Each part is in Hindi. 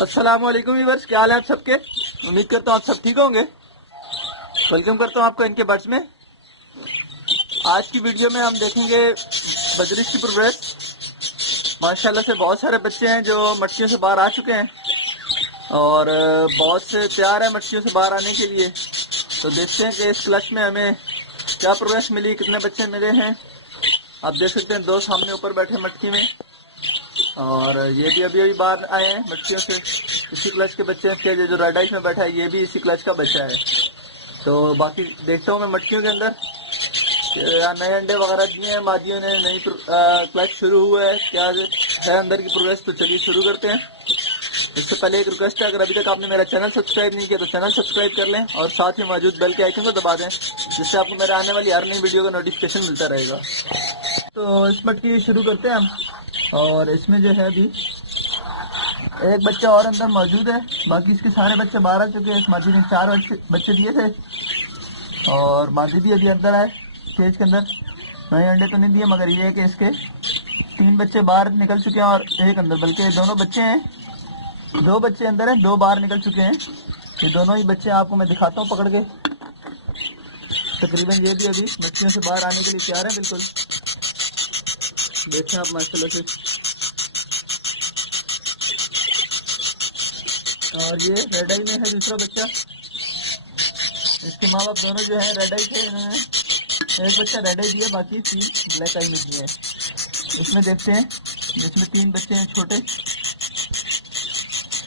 अस्सलाम वालेकुम व्यूअर्स, क्या हाल है आप सबके। उम्मीद करता हूँ आप सब ठीक होंगे। वेलकम करता हूँ आपको इनके बर्ड्स में। आज की वीडियो में हम देखेंगे बजरिश की प्रोग्रेस। माशाल्लाह से बहुत सारे बच्चे हैं जो मटकियों से बाहर आ चुके हैं और बहुत से तैयार है मटकियों से बाहर आने के लिए। तो देखते हैं कि इस क्लच में हमें क्या प्रोग्रेस मिली, कितने बच्चे मिले हैं। आप देख सकते हैं दो सामने ऊपर बैठे मटकी में, और ये भी अभी अभी बाहर आए हैं मटकियों से। इसी क्लच के बच्चे हैं, जो रेड आइस में बैठा है ये भी इसी क्लच का बच्चा है। तो बाकी देखता हूँ मैं मटकियों के अंदर नए अंडे वगैरह दिए हैं मादियों ने, नई क्लच शुरू हुआ है, क्या है अंदर की प्रोग्रेस। तो चलिए शुरू करते हैं। इससे पहले एक रिक्वेस्ट है, अगर अभी तक आपने मेरा चैनल सब्सक्राइब नहीं किया तो चैनल सब्सक्राइब कर लें और साथ ही मौजूद बेल के आइकन को दबा दें, जिससे आपको मेरे आने वाली हर नई वीडियो का नोटिफिकेशन मिलता रहेगा। तो इस मटकी शुरू करते हैं हम। और इसमें जो है अभी एक बच्चा और अंदर मौजूद है, बाकी इसके सारे बच्चे बाहर आ चुके हैं। इस मादी ने 4 बच्चे दिए थे और मादी भी अभी अंदर आए केज के अंदर। नए अंडे तो नहीं दिए, मगर ये है कि इसके 3 बच्चे बाहर निकल चुके हैं और एक अंदर, बल्कि दोनों बच्चे हैं। 2 बच्चे अंदर हैं, 2 बाहर निकल चुके हैं। ये दोनों ही बच्चे आपको मैं दिखाता हूँ पकड़ के। तकरीबन ये भी अभी बच्चियों से बाहर आने के लिए तैयार है बिल्कुल। देखें आप माशाल्लाह से। और ये रेड आई में है दूसरा बच्चा। इसके माँ बाप दोनों जो है रेड आई थे। इन्होंने एक बच्चा रेड आई दिया, बाकी 3 ब्लैक आई में दिए हैं। इसमें देखते हैं, इसमें 3 बच्चे हैं छोटे।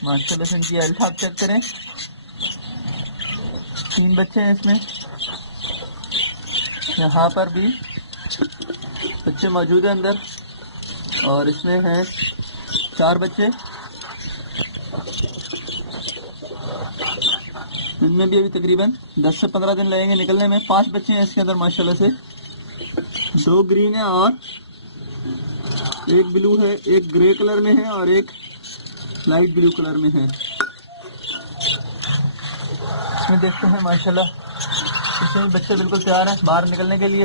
माशाल्लाह से इनकी हेल्थ आप चेक करें। 3 बच्चे हैं इसमें। यहाँ पर भी बच्चे मौजूद हैं अंदर, और इसमें हैं 4 बच्चे। इनमें भी अभी तकरीबन 10 से 15 दिन लगेंगे निकलने में। 5 बच्चे हैं इसके अंदर माशाल्लाह से। 2 ग्रीन है और एक ब्लू है, एक ग्रे कलर में है और एक लाइट ब्लू कलर में है। इसमें देखते हैं माशाल्लाह इसमें बच्चे बिल्कुल तैयार हैं बाहर निकलने के लिए।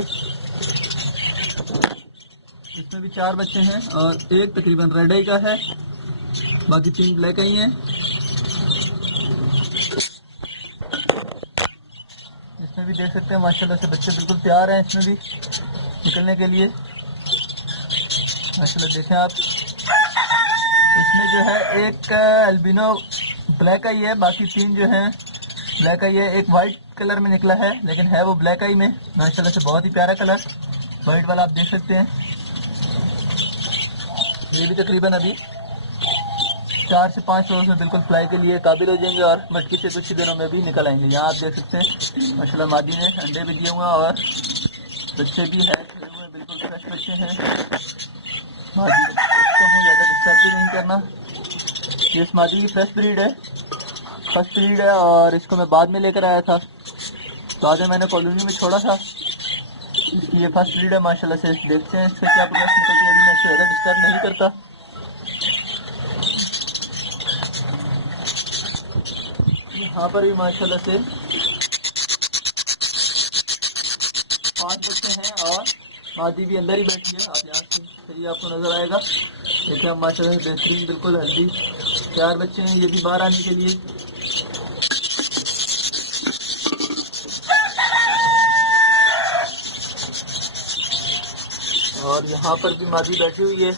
इसमें भी 4 बच्चे हैं और एक तकरीबन रेड आई का है, बाकी 3 ब्लैक आई हैं। इसमें भी देख सकते हैं माशाल्लाह से बच्चे बिल्कुल तैयार हैं इसमें भी निकलने के लिए। माशाल्लाह देखें आप। इसमें जो है एक एल्बिनो ब्लैक आई है, बाकी 3 जो हैं ब्लैक आई है। एक वाइट कलर में निकला है, लेकिन है वो ब्लैक आई में। माशाल्लाह से बहुत ही प्यारा कलर वाइट वाला आप देख सकते हैं। ये भी तकरीबन अभी 4 से 5 रोज में बिल्कुल फ्लाई के लिए काबिल हो जाएंगे और मटकी से कुछ ही दिनों में भी निकल आएंगे। यहाँ आप देख सकते हैं माशाल्लाह मादी ने अंडे भी दिए हुए हैं और बच्चे भी हैं बिल्कुल फ्रेश बच्चे हैं। मादी तो हूँ ज़्यादा डिस्टर्ब भी नहीं करना। ये इस मादी की फ्रेश ब्रीड है, फर्स्ट ब्रीड है, और इसको मैं बाद में लेकर आया था। बाद में मैंने कॉलोनी में छोड़ा था, इसलिए फर्स्ट ब्रीड है माशाल्लाह से। देखते हैं इससे क्या प्रोग्रेस निकलती है। अभी मैं इसको ज़्यादा डिस्टर्ब नहीं करता। यहाँ पर भी माशाल्लाह से 5 बच्चे हैं और मादी भी अंदर ही बैठी है। आप यहाँ से सही आपको नजर आएगा। देखिए हम माशाल्लाह से बेहतरीन बिल्कुल हेल्दी 4 बच्चे हैं, ये भी बाहर आने के लिए। और यहाँ पर भी मादी बैठी हुई है,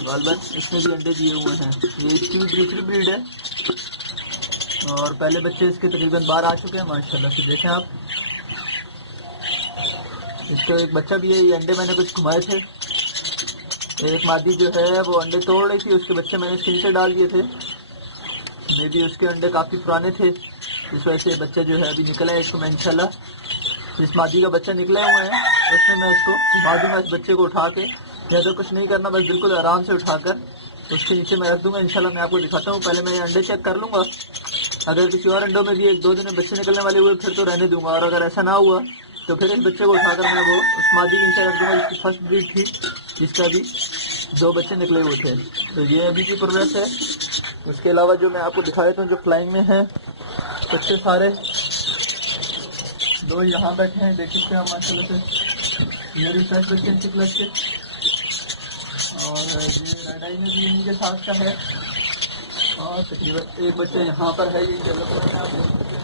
गालबन इसमें भी अंडे दिए हुए हैं। ये इसकी भी दूसरी ब्रीड है और पहले बच्चे इसके तकरीबन बाहर आ चुके हैं माशाल्लाह से। देखें आप, इसका एक बच्चा भी है। ये अंडे मैंने कुछ घुमाए थे। एक मादी जो है वो अंडे तोड़ रही थी, उसके बच्चे मैंने इसके नीचे डाल दिए थे। मे भी उसके अंडे काफ़ी पुराने थे, इस वजह से बच्चा जो है अभी निकला है। इसको मैं इंशाल्लाह, जिस मादी का बच्चा निकले हुए हैं उसमें मैं इसको घुमा दूँगा। इस बच्चे को उठा के, ज़्यादा कुछ नहीं करना, बस बिल्कुल आराम से उठाकर उसके नीचे मैं रख दूँगा। इंशाल्लाह मैं आपको दिखाता हूँ। पहले मैं ये अंडे चेक कर लूँगा। अगर किसी और अंडों में भी 1-2 दिन में बच्चे निकलने वाले हुए फिर तो रहने दूँगा, और अगर ऐसा ना हुआ तो फिर इस बच्चे को उठाकर मैं वो उस मादी के नीचे रख दूँगा जिसकी फर्स्ट ब्रीड थी, जिसका भी 2 बच्चे निकले हुए थे। तो ये अभी की प्रोग्रेस है। उसके अलावा जो मैं आपको दिखा देता हूँ जो फ्लाइंग में है बच्चे सारे, 2 यहाँ बैठे हैं, देख सकते हैं आप माशाल्लाह से। ये भी फ्रेश बच्चे हैं क्लच के, और ये रेड आई में भी इन्हीं के साथ का है। और तकरीबन एक बच्चे यहाँ पर है, ये येलो कलर में आप देख सकते हैं।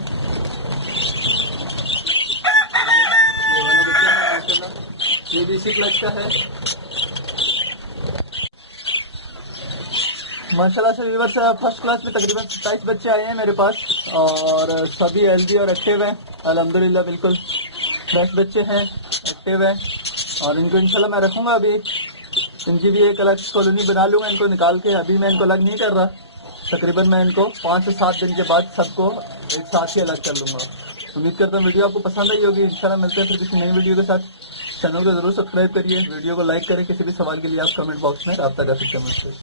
ये वाला बच्चा है माशाल्लाह, ये भी इसी क्लच का है। माशाल्लाह से व्यूअर्स, फर्स्ट क्लास में तकरीबन 27 बच्चे आए हैं मेरे पास और सभी हेल्दी और एक्टिव हैं अल्हम्दुलिल्लाह। बिल्कुल फ्रेश बच्चे हैं, एक्टिव हैं और इनको इंशाल्लाह मैं रखूँगा। अभी इनकी भी एक अलग कॉलोनी बना लूँगा इनको निकाल के। अभी मैं इनको अलग नहीं कर रहा, तकरीबन मैं इनको 5 से 7 दिन के बाद सबको एक साथ ही अलग कर लूँगा। उम्मीद करता हूँ वीडियो आपको पसंद आई होगी। इंशाल्लाह मिलते हैं फिर किसी नई वीडियो के साथ। चैनल को जरूर सब्सक्राइब करिए, वीडियो को लाइक करें। किसी भी सवाल के लिए आप कमेंट बॉक्स में रब्ता कर सकते हैं मुझसे।